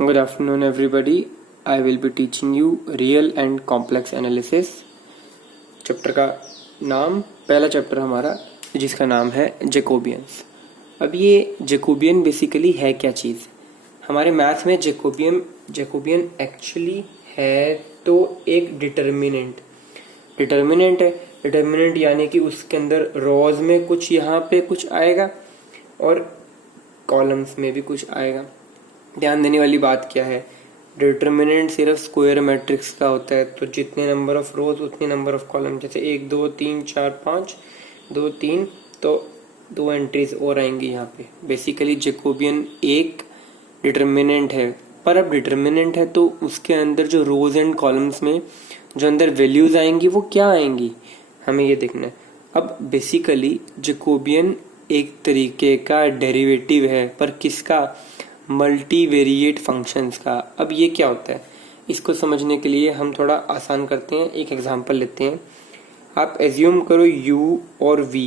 Good afternoon, everybody. I will be teaching you real and complex analysis. Chapter का नाम, पहला chapter हमारा जिसका नाम है जैकोबियंस. अब ये जैकोबियन बेसिकली है क्या चीज़? हमारे मैथ्स में जैकोबियन एक्चुअली है तो एक डिटर्मिनेंट है. डिटर्मिनेंट यानी कि उसके अंदर रोज में कुछ यहाँ पे कुछ आएगा और कॉलम्स में भी कुछ आएगा. ध्यान देने वाली बात क्या है, डिटर्मिनेंट सिर्फ स्क्वायर मैट्रिक्स का होता है. तो जितने नंबर ऑफ रोज उतने नंबर ऑफ कॉलम. जैसे 1 2 3 4 5 2 3 तो 2 एंट्रीज और आएंगी यहाँ पे. बेसिकली जैकोबियन एक डिटर्मिनेंट है. पर अब डिटर्मिनेंट है तो उसके अंदर जो रोज एंड कॉलम्स में जो अंदर वैल्यूज आएंगी वो क्या आएंगी, हमें ये देखना है. अब बेसिकली जैकोबियन एक तरीके का डेरिवेटिव है, पर किसका? मल्टीवेरिएट फंक्शंस का. अब ये क्या होता है, इसको समझने के लिए हम थोड़ा आसान करते हैं. एक एग्जांपल लेते हैं. आप एज्यूम करो u और v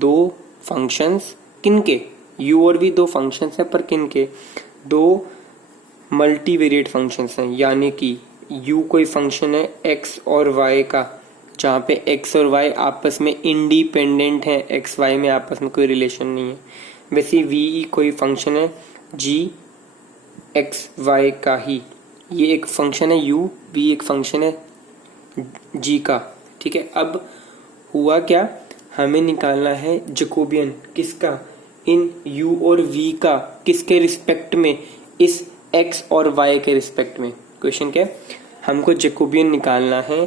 दो फंक्शंस. किनके? u और v दो फंक्शंस हैं, पर किनके? दो मल्टीवेरिएट फंक्शंस हैं. यानी कि u कोई फंक्शन है x और y का, जहाँ पे x और y आपस में इंडिपेंडेंट हैं. x y में आपस में कोई रिलेशन नहीं है. वैसे v कोई फंक्शन है g x y का ही. ये एक फंक्शन है u, v एक फंक्शन है g का. ठीक है. अब हुआ क्या, हमें निकालना है जैकोबियन. किसका? इन u और v का. किसके रिस्पेक्ट में? इस x और y के रिस्पेक्ट में. क्वेश्चन क्या है, हमको जैकोबियन निकालना है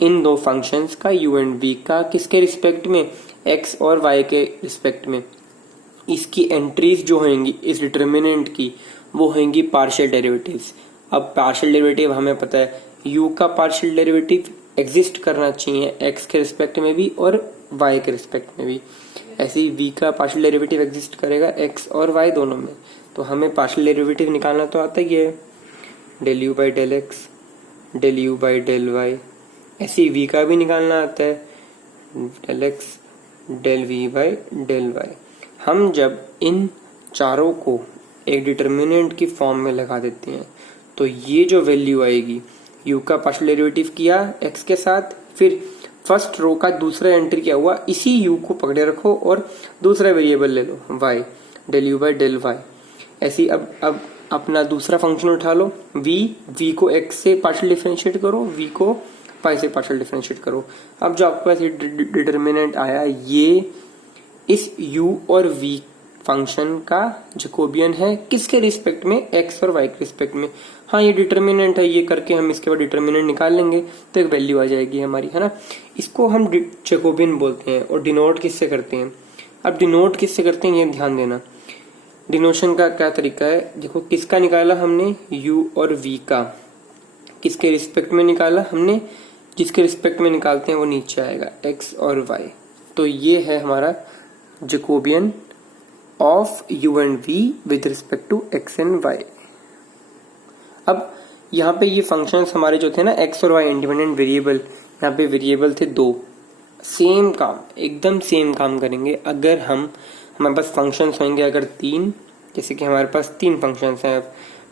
इन दो फंक्शंस का u एंड v का. किसके रिस्पेक्ट में? x और y के रिस्पेक्ट में. इसकी एंट्रीज जो होंगी इस डिटर्मिनेंट की वो होंगी पार्शियल डेरिवेटिव्स. अब पार्शियल डेरिवेटिव हमें पता है, u का पार्शियल डेरिवेटिव एग्जिस्ट करना चाहिए x के रिस्पेक्ट में भी और y के रिस्पेक्ट में भी. ऐसे ही v का पार्शियल डेरिवेटिव एग्जिस्ट करेगा x और y दोनों में. तो हमें पार्शियल डेरिवेटिव निकालना तो आता ही है, del u by del x, del u by del y. ऐसे ही v का भी निकालना आता है, del x del v by del y. हम जब इन चारों को एक डिटर्मिनेंट की फॉर्म में लगा देते हैं तो ये जो वैल्यू आएगी, u का पार्शियल डेरिवेटिव किया x के साथ, फिर फर्स्ट रो का दूसरा एंट्री क्या हुआ, इसी u को पकड़े रखो और दूसरा वेरिएबल ले लो y, del u by del y. ऐसी अब अपना दूसरा फंक्शन उठा लो v को x से पार्शियल डिफरेंशिएट करो, v को y से पार्शियल डिफरेंशिएट करो. अब जो आपके पास डिटर्मिनेंट आया, ये इस u और v फंक्शन का जैकोबियन है. किसके रिस्पेक्ट में? x और y के रिस्पेक्ट में. हाँ, ये डिटर्मिनेंट है, ये करके हम इसके बाद डिटर्मिनेंट निकाल लेंगे तो एक वैल्यू आ जाएगी हमारी, है ना. इसको हम जैकोबियन बोलते हैं. और डिनोट किससे करते हैं? अब डिनोट किससे करते हैं ये ध्यान देना. डिनोशन का क्या तरीका है, देखो. किसका निकाला हमने? u और v का. किसके रिस्पेक्ट में निकाला हमने? जिसके रिस्पेक्ट में निकालते हैं वो नीचे आएगा, x और y. तो ये है हमारा Jacobian of u and v with respect to x and y. अब यहाँ पे ये फंक्शंस हमारे जो थे ना, x और y इंडिपेंडेंट वेरिएबल, यहाँ पे वेरिएबल थे दो. सेम काम, एकदम सेम काम करेंगे अगर हमारे पास फंक्शंस होंगे अगर तीन. जैसे कि हमारे पास तीन फंक्शंस हैं.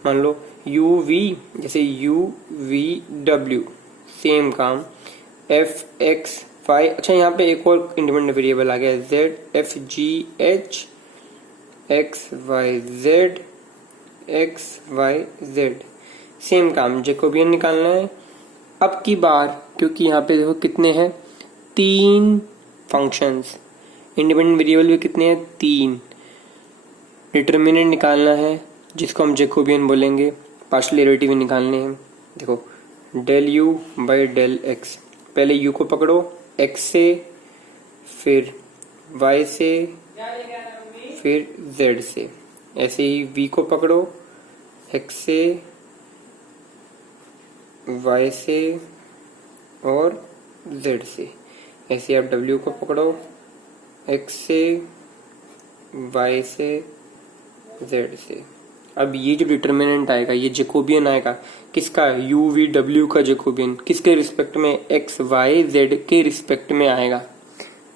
मान लो u v, जैसे u v w, सेम काम. f x y, अच्छा यहाँ पे एक और इंडिपेंडेंट वेरिएबल आ गया, z f g h x y z x y z. Same काम, जैकोबियन निकालना है. अब की बार क्योंकि यहाँ पे देखो कितने हैं, तीन फंक्शंस. इंडिपेंडेंट वेरिएबल भी कितने हैं? तीन. डिटर्मिनेंट निकालना है जिसको हम जैकोबियन बोलेंगे. पार्शियल डेरिवेटिव निकालने हैं. देखो, del u by del x. पहले u को पकड़ो x से, फिर y से, फिर z से. ऐसे ही v को पकड़ो x से, y से और z से. ऐसे आप w को पकड़ो x से, y से, z से. अब ये जो डिटर्मिनेंट आएगा ये जैकोबियन आएगा. किसका? u v w का जैकोबियन. किसके रिस्पेक्ट में? x y z के रिस्पेक्ट में आएगा.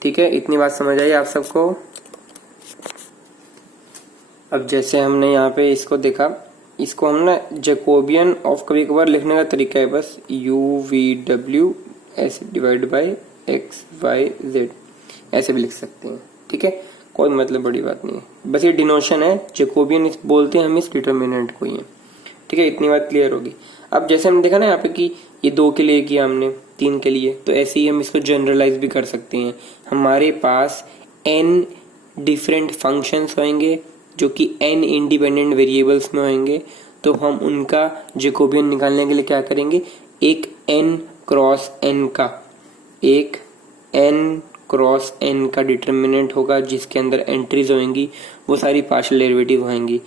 ठीक है, इतनी बात समझ आई आप सबको. अब जैसे हमने यहाँ पे इसको देखा, इसको हम ना जैकोबियन ऑफ कभी कभार लिखने का तरीका है बस UVW ऐसे डिवाइड बाय XYZ ऐसे भी लिख सकते हैं, ठीक है, कोई मतलब बड़ी बात नहीं है, बस ये डिनोशन है, जैकोबियन बोलते हैं हम इस डिटर्मिनेंट को, ये ठीक है, इतनी बात क्लियर होगी। अब जैसे हमने देखा ना यहाँ पे कि ये 2 के लिए किया हमने, 3 के लिए, तो ऐसे ही हम इसको जनरलाइज भी कर सकते हैं। हमारे पास n डिफरेंट फंक्शंस होंगे जो कि n इंडिपेंडेंट वेरिएबल्स में होंगे, तो हम उनका जैकोबियन निकालने के लिए क्या करेंगे, एक n क्रॉस n का डिटर्मिनेंट होगा जिसके अंदर एंट्रीज होंगी, वो सारी पार्शियल डेरिवेटिव होंगी।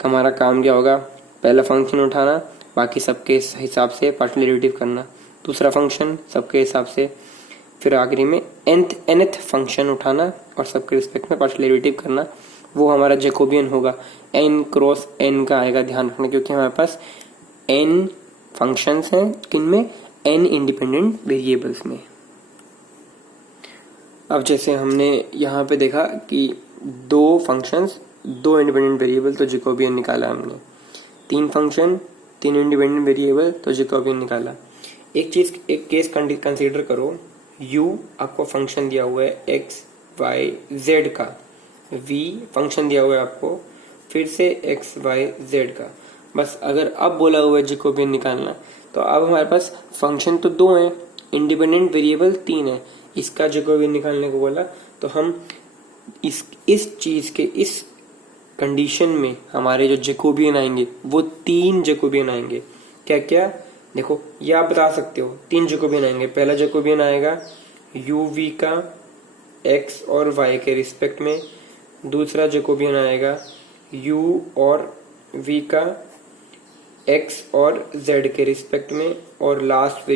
हमारा काम क्या होगा, पहला फंक्शन उठाना, बाकी सबके हिसाब से पार्शियल डेरिवेटिव करना, दूसरा फंक्शन सबके हिसाब से, फिर आखिरी में nth फंक्शन उठाना और सबके रिस्पेक्ट में पार्शियल डेरिवेटिव करना, वो हमारा जैकोबियन होगा। n क्रॉस n का आएगा, ध्यान रखना, क्योंकि हमारे पास n फंक्शंस हैं, किनमें, n इंडिपेंडेंट वेरिएबल्स में। अब जैसे हमने यहाँ पे देखा कि 2 फंक्शंस 2 इंडिपेंडेंट वेरिएबल, तो जैकोबियन निकाला हमने, 3 फंक्शन 3 इंडिपेंडेंट वेरिएबल, तो जैकोबियन निकाला। एक केस कंसीडर करो, u आपको फंक्शन दिया हुआ है x y z का, v फंक्शन दिया हुआ है आपको फिर से x y z का, बस अगर अब बोला हुआ है जैकोबियन निकालना, तो अब हमारे पास फंक्शन तो 2 हैं, इंडिपेंडेंट वेरिएबल 3 है, इसका जैकोबियन निकालने को बोला, तो हम इस चीज के इस कंडीशन में हमारे जो जैकोबियन आएंगे वो 3 जैकोबियन आएंगे। क्या क्या, देखो ये आप बता सकते हो, 3 जैकोबियन आएंगे। पहला जैकोबियन आएगा uv का x और y के रिस्पेक्ट में, दूसरा जैकोबियन आएगा u और v का x और z के रिस्पेक्ट में, और लास्ट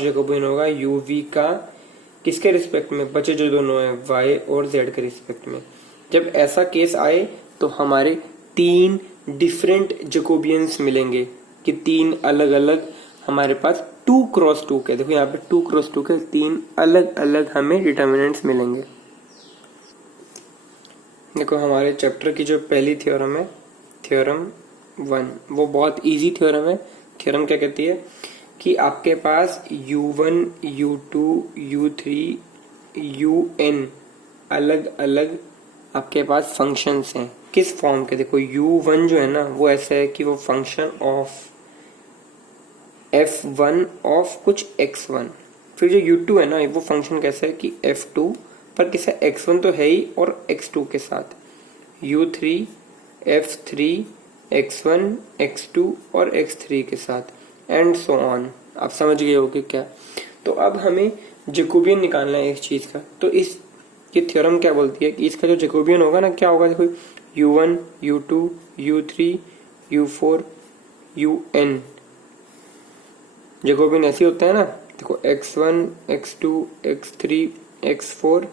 जैकोबियन होगा uv का किसके रिस्पेक्ट में, बचे जो दोनों है y और z के रिस्पेक्ट में। जब ऐसा केस आए तो हमारे 3 डिफरेंट जैकोबियंस मिलेंगे कि 3 अलग अलग हमारे पास 2 क्रॉस 2 के, देखो यहाँ पे 2 क्रॉस 2 के 3 अलग अलग हमें डिटर्मिनेंट्स मिलेंगे। देखो हमारे चैप्टर की जो पहली थ्योरम है, थ्योरम 1, वो बहुत इजी थ्योरम है। थ्योरम क्या कहती है कि आपके पास u1 u2 u3 un अलग अलग आपके पास फंक्शंस हैं, किस फॉर्म के, देखो u1 जो है ना वो ऐसा है कि वो फंक्शन ऑफ f1 ऑफ कुछ x1, फिर जो u2 है ना वो फंक्शन कैसा है कि f2 पर किसा x1 तो है ही और x2 के साथ, u3 f3 x1 x2 और x3 के साथ, एंड सो ऑन। आप समझ गए होगे क्या। तो अब हमें जैकोबियन निकालना है इस चीज का, तो ये थ्योरम क्या बोलती है कि इसका जो जैकोबियन होगा ना क्या होगा, देखो u1 u2 u3 u4 un, Jacobian ऐसे होता है ना, देखो x1 x2 x3 x4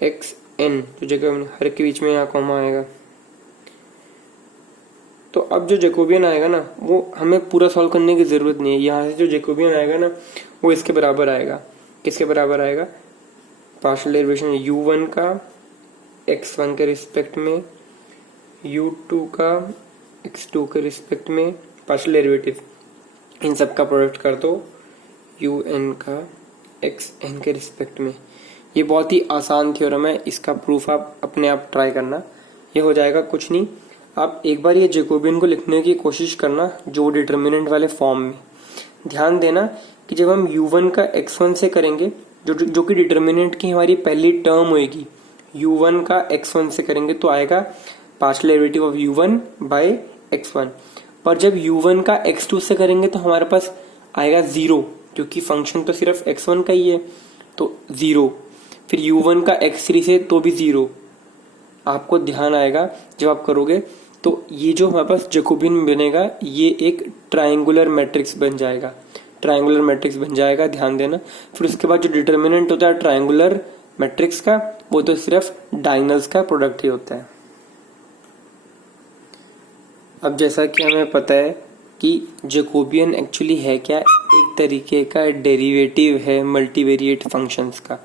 xn, तो जैकोबियन हर के बीच में यहाँ कॉमा आएगा। तो अब जो जैकोबियन आएगा ना वो हमें पूरा सॉल्व करने की जरूरत नहीं है, यहाँ से जो जैकोबियन आएगा ना वो इसके बराबर आएगा, किसके बराबर आएगा, पार्शियल डेरिवेशन u1 का x1 के रिस्पेक्ट में, u2 का x2 के रिस्पेक्ट में, पार्शियल डेरिवेटिव इन सब का प्रोडक्ट कर दो un का xn के रिस्पेक्ट में। ये बहुत ही आसान थ्योरम है, इसका प्रूफ आप अपने आप ट्राई करना, ये हो जाएगा कुछ नहीं। आप एक बार ये जैकोबियन को लिखने की कोशिश करना जो डिटर्मिनेंट वाले फॉर्म में, ध्यान देना कि जब हम u1 का x1 से करेंगे, जो कि डिटर्मिनेंट की हमारी पहली टर्म होगी, u1 का x1 से करेंगे तो आएगा partial derivative of u1 bye x1, पर जब u1 का x2 से करेंगे तो हमारे पास आएगा 0, क्योंकि फंक्शन तो सिर्फ x1 का ही है, तो 0, फिर u1 का x3 से तो भी 0। आपको ध्यान आएगा जब आप करोगे तो ये जो हमारे पास जैकोबियन बनेगा ये एक ट्रायंगुलर मैट्रिक्स बन जाएगा, ट्रायंगुलर मैट्रिक्स बन जाएगा, ध्यान देना। फिर उसके बाद जो डिटर्मिनेंट होता है ट्रायंगुलर मैट्रिक्स का, वो तो सिर्फ डायगोनल्स का प्रोडक्ट ही होता है। अब जैसा कि हमें पता है कि जैकोबियन एक्चुअली है क्या, एक तरीके का डेरिवेटिव है मल्टीवेरिएट फंक्शंस का।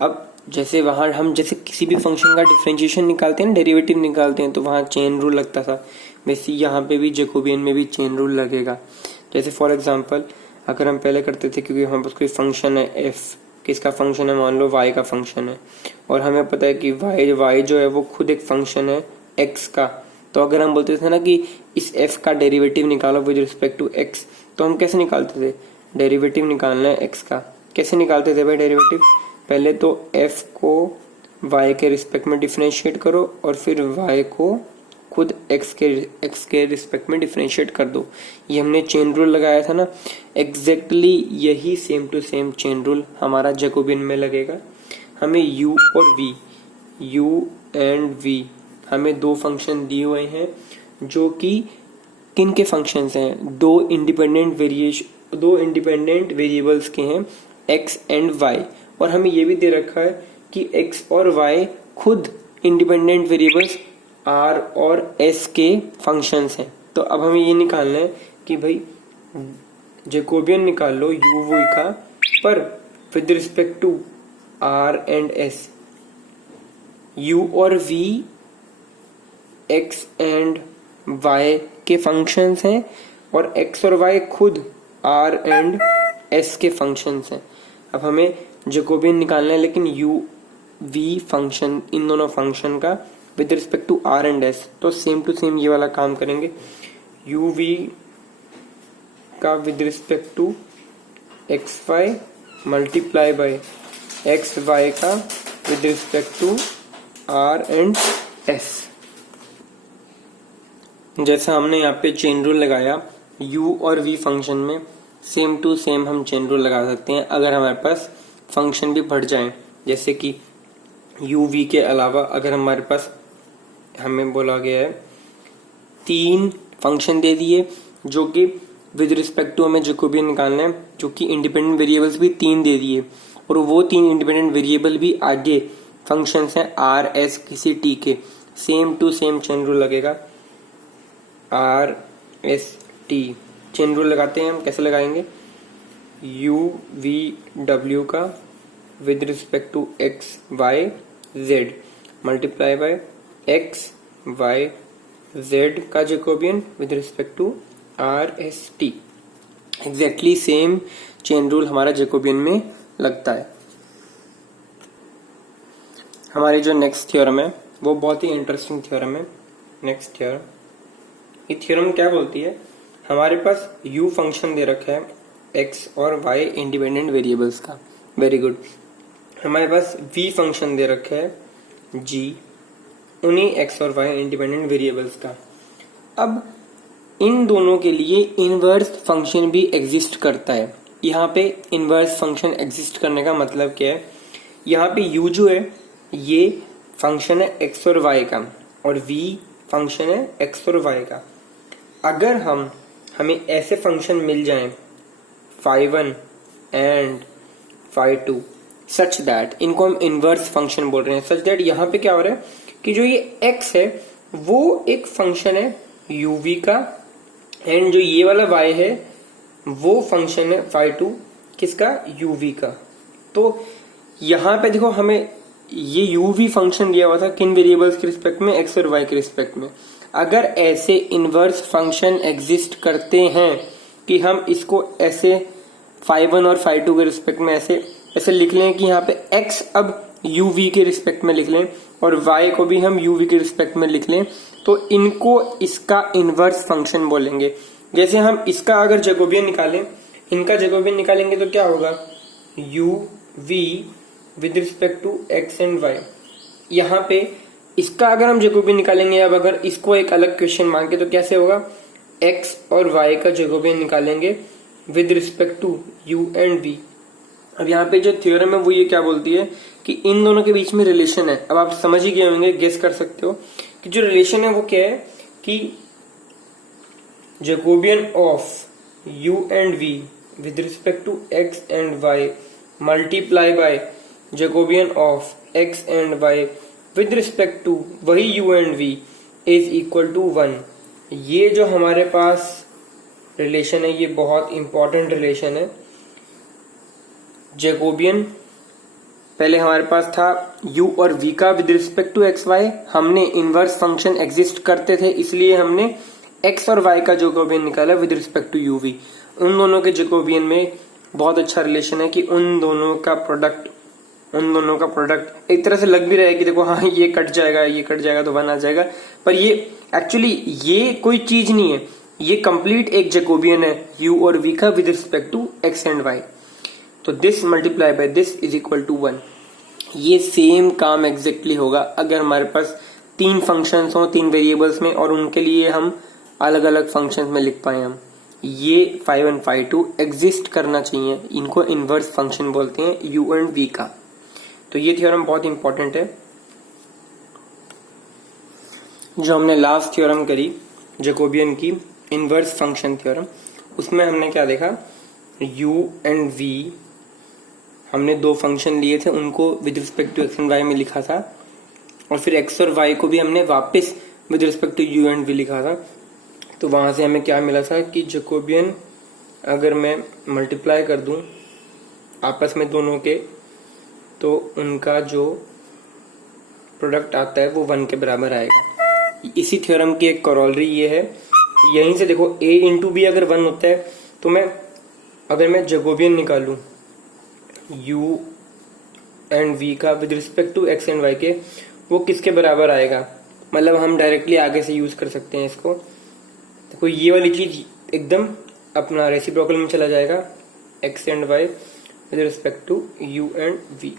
अब जैसे वहां हम जैसे किसी भी फंक्शन का डिफरेंशिएशन निकालते हैं, डेरिवेटिव निकालते हैं, तो वहां चेन रूल लगता था, वैसे यहाँ पे भी जैकोबियन में भी चेन रूल लगेगा। जैसे फॉर एग्जांपल अगर हम पहले करते थे, क्योंकि हमारे पास कोई फंक्शन है एफ, किसका फंक्शन है, मान लो y का फंक्शन है, और हमें पता है कि y जो है वो खुद एक फंक्शन है x का। तो अगर हम बोलते थे ना कि इस f का डेरिवेटिव निकालो विद रिस्पेक्ट टू x, तो हम कैसे निकालते थे, डेरिवेटिव निकालना है x का, कैसे निकालते थे भाई डेरिवेटिव, पहले तो f को y के रिस्पेक्ट में डिफरेंशिएट करो और फिर y को खुद x के रिस्पेक्ट में डिफरेंशिएट कर दो। ये हमने चेन रूल लगाया था ना, एग्जैक्टली यही same to same chain rule हमारा जैकोबियन में लगेगा। हमें u और v, u एंड v, हमें दो फंक्शन दिए हुए हैं जो कि किन के फंक्शंस हैं, दो इंडिपेंडेंट वेरिएबल्स के हैं x एंड y, और हमें ये भी दे रखा है कि x और y खुद इंडिपेंडेंट वेरिएबल्स r और s के फंक्शंस हैं। तो अब हमें ये निकालना है कि भाई जैकोबियन निकाल लो u v का, पर with respect to r and s। u और v x एंड y के फंक्शंस हैं और x और y खुद r एंड s के फंक्शंस हैं। अब हमें जैकोबियन निकालना है, लेकिन u v फंक्शन, इन दोनों फंक्शन का with respect to r and s। तो सेम टू सेम ये वाला काम करेंगे, u v का with respect to x y multiply by x y का with respect to r and s। जैसा हमने यहाँ पे चेन रूल लगाया u और v फंक्शन में, सेम टू सेम हम चेन रूल लगा सकते हैं अगर हमारे पास फंक्शन भी बढ़ जाए। जैसे कि u v के अलावा अगर हमारे पास, हमें बोला गया है 3 फंक्शन दे दिए जो कि विद रिस्पेक्ट टू हमें जैकोबियन निकालना है, जो कि इंडिपेंडेंट वेरिएबल्स भी 3 दे दिए, और वो 3 इंडिपेंडेंट वेरिएबल भी आगे फंक्शंस हैं r s किसी t के। Same to same chain rule लगेगा, r s t chain rule लगाते हैं हम। कैसे लगाएंगे, u v w का with respect to x y z multiply by x y z का Jacobian with respect to r s t। Exactly same chain rule हमारा Jacobian में लगता है। हमारी जो नेक्स्ट थ्योरम है वो बहुत ही इंटरेस्टिंग थ्योरम है। नेक्स्ट थ्योरम, ये थ्योरम क्या बोलती है, हमारे पास u फंक्शन दे रखा है x और y इंडिपेंडेंट वेरिएबल्स का, वेरी गुड। हमारे पास v फंक्शन दे रखा है g, उन्हीं x और y इंडिपेंडेंट वेरिएबल्स का। अब इन दोनों के लिए इनवर्स फंक्शन भी एग्जिस्ट करता है। यहाँ पे इनवर्स फंक्शन एग्जिस्ट करने का मतलब क्या है, यहाँ पे u जो है ये फंक्शन है x और y का, और v फंक्शन है x और y का। अगर हमें ऐसे फंक्शन मिल जाएं phi1 and phi2 such that, इनको हम इनवर्स फंक्शन बोल रहे हैं, सच दैट यहाँ पे क्या हो रहा है कि जो ये x है वो एक फंक्शन है uv का, एंड जो ये वाला y है वो फंक्शन है phi2 किसका, uv का। तो यहाँ पे देखो हमें ये uv फंक्शन दिया हुआ था किन वेरिएबल्स के रिस्पेक्ट में, x और y के रिस्पेक्ट में। अगर ऐसे इनवर्स फंक्शन एग्जिस्ट करते हैं कि हम इसको ऐसे phi1 और phi2 के रिस्पेक्ट में ऐसे लिख लें कि यहाँ पे x अब uv के रिस्पेक्ट में लिख लें और y को भी हम uv के रिस्पेक्ट में लिख लें, तो इनको इसका इनवर्स फंक्शन बोलेंगे। जैसे हम इसका अगर जैकोबियन निकालें, इनका जैकोबियन निकालेंगे तो क्या होगा, uv with respect to x and y। यहाँ पे इसका अगर हम जैकोबियन निकालेंगे, अब अगर इसको एक अलग क्वेश्चन मान के, तो कैसे होगा, x और y का जैकोबियन निकालेंगे with respect to u and v। अब यहाँ पे जो थ्योरम है वो ये क्या बोलती है कि इन दोनों के बीच में रिलेशन है। अब आप समझ ही गए होंगे, गेस कर सकते हो कि जो रिलेशन है वो क्या है कि Jacobian of u and v with respect to x and y multiply by Jacobian of x and y with respect to वही u and v is equal to 1। ये जो हमारे पास रिलेशन है ये बहुत इंपॉर्टेंट रिलेशन है। जैकोबियन पहले हमारे पास था u और v का with respect to x y, हमने इनवर्स फंक्शन एग्जिस्ट करते थे इसलिए हमने एक्स और वाई का जैकोबियन निकाला विद रिस्पेक्ट टू यूवी। उन दोनों के जैकोबियन में बहुत अच्छा रिलेशन है कि उन दोनों का प्रोडक्ट एक तरह से लग भी रहा है कि देखो हाँ ये कट जाएगा तो 1 आ जाएगा, पर ये एक्चुअली ये कोई चीज नहीं है, ये कंप्लीट एक जैकोबियन है u और v का with respect to x and y। तो this multiply by this is equal to 1। ये सेम काम एग्जैक्टली होगा अगर हमारे पास 3 फंक्शंस हो 3 वेरिएबल्स में और उनके लिए हम अलग अलग फंक्शंस में लिख पाए। हम ये 5 एंड 5 एग्जिस्ट करना चाहिए, इनको इनवर्स फंक्शन बोलते हैं u एंड v का। तो ये थ्योरम बहुत इंपॉर्टेंट है। जो हमने लास्ट थ्योरम करी जैकोबियन की इनवर्स फंक्शन थ्योरम, उसमें हमने क्या देखा, u एंड v हमने 2 फंक्शन लिए थे, उनको with respect to x and y में लिखा था, और फिर x और y को भी हमने वापस with respect to u and v लिखा था। तो वहां से हमें क्या मिला था कि जैकोबियन अगर मैं मल्टीप्लाई कर दूं आपस में दोनों के, तो उनका जो प्रोडक्ट आता है वो 1 के बराबर आएगा। इसी थ्योरम की एक करोलरी ये है, यहीं से देखो a इंटू बी अगर 1 होता है तो अगर मैं जैकोबियन निकालूं u एंड v का with respect to x and y के, वो किसके बराबर आएगा, मतलब हम डायरेक्टली आगे से यूज कर सकते हैं इसको। देखो ये वाली चीज एकदम अपना रेसिप्रोकल में चला जाएगा, x and y with respect to u and v।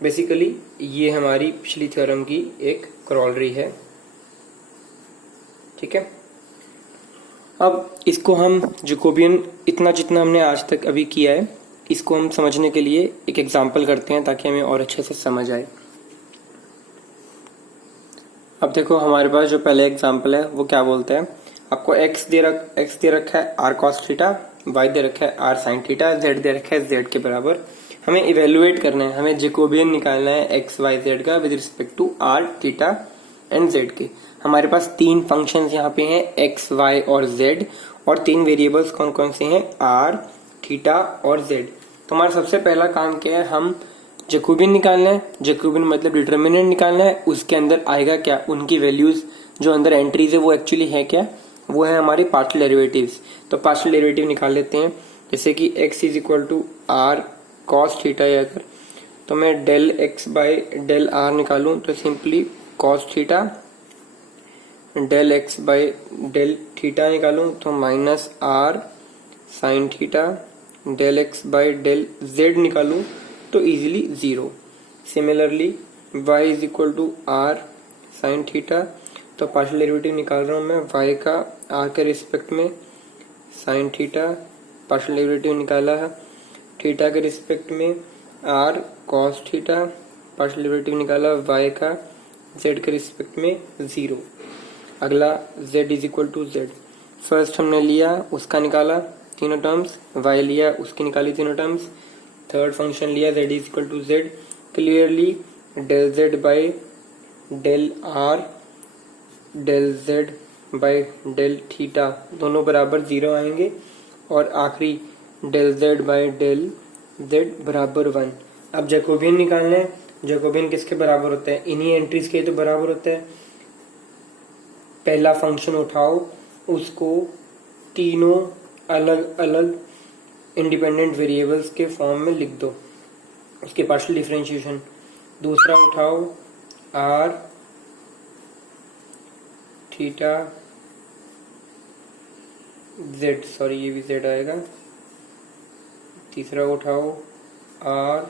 Basically ये हमारी पिछली थ्योरम की एक करोलरी है, ठीक है। अब इसको हम जैकोबियन इतना जितना हमने आज तक अभी किया है, इसको हम समझने के लिए एक एग्जांपल करते हैं ताकि हमें और अच्छे से समझ आए। अब देखो हमारे पास जो पहले एग्जांपल है वो क्या बोलता है, आपको x दे रखा है r cos थीटा, y दे रखा है r sin थीटा, z दे रखा है z के बराबर। हमें इवेलुएट करना है, हमें जैकोबियन निकालना है x y z का with respect to r theta एंड z के। हमारे पास 3 फंक्शंस यहाँ पे हैं x y और z, और 3 वेरिएबल्स कौन कौन से हैं r थीटा और z। तो हमारा सबसे पहला काम क्या है, हम जैकोबियन निकालना है। जैकोबियन मतलब डिटर्मिनेंट निकालना है, उसके अंदर आएगा क्या, उनकी वैल्यूज जो अंदर एंट्रीज है वो एक्चुअली है क्या, वो है हमारी पार्शियल डेरिवेटिव्स। तो पार्शियल डेरिवेटिव निकाल लेते हैं, जैसे कि x is equal to r cos theta है अगर, तो मैं del x by del r निकालूं तो simply cos theta, del x by del theta निकालूं तो minus r sine theta, del x by del z निकालूं तो easily 0। Similarly y is equal to r sine theta, तो partial derivative निकाल रहा हूं मैं y का r के रिस्पेक्ट में साइन थीटा, पार्शियल डेरिवेटिव निकाला है थीटा के रिस्पेक्ट में r cos theta, partial derivative निकाला y का z के रिस्पेक्ट में 0। अगला z is equal to z, first हमने लिया उसका निकाला तीनों टर्म्स, y लिया उसकी निकाली तीनों टर्म्स, थर्ड फंक्शन लिया z is equal to z। Clearly del z by del r del z by del theta दोनों बराबर 0 आएंगे, और आखिरी del z by del z बराबर 1। अब जैकोबियन निकालना है, जैकोबियन किसके बराबर होता है, इन्हीं एंट्रीज के तो बराबर होता है। पहला फंक्शन उठाओ, उसको तीनों अलग अलग इंडिपेंडेंट वेरिएबल्स के फॉर्म में लिख दो, उसके पार्शियल डिफरेंशिएशन। दूसरा उठाओ r थीटा z, सॉरी ये भी z आएगा। तीसरा उठाओ r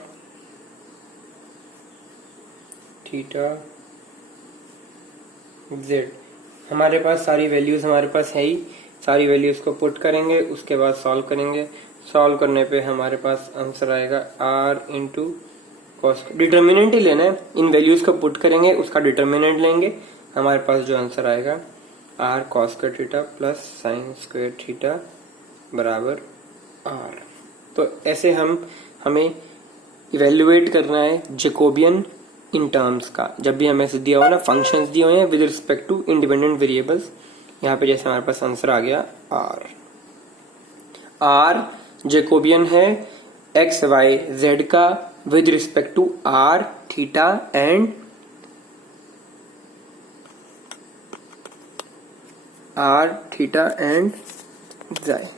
थीटा z। हमारे पास सारी वैल्यूज हमारे पास है ही, सारी वैल्यूज को पुट करेंगे, उसके बाद सॉल्व करेंगे। सॉल्व करने पे हमारे पास आंसर आएगा r इंटू कॉस। डिटर्मिनेंट ही लेना है, इन वैल्यूज को पुट करेंगे, उसका डिटर्मिनेंट लेंगे, हमारे पास जो आंसर आएगा r cos square theta plus sine square theta बराबर r। तो ऐसे हमें इवेल्युएट करना है जैकोबियन इन टर्म्स का। जब भी हमें दिया हो ना फंक्शंस दिए हुए हैं with respect to independent variables, यहाँ पे जैसे हमारे पास आंसर आ गया r जैकोबियन है x y z का with respect to r theta and r theta and जाए।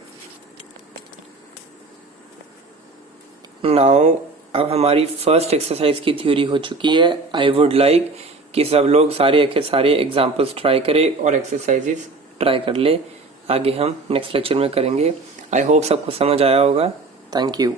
नाउ अब हमारी फर्स्ट एक्सरसाइज की थ्योरी हो चुकी है। आई वुड लाइक कि सब लोग सारे एग्जाम्पल्स ट्राई करें और एक्सरसाइजेस ट्राई कर ले। आगे हम नेक्स्ट लेक्चर में करेंगे। आई होप सबको समझ आया होगा। Thank you.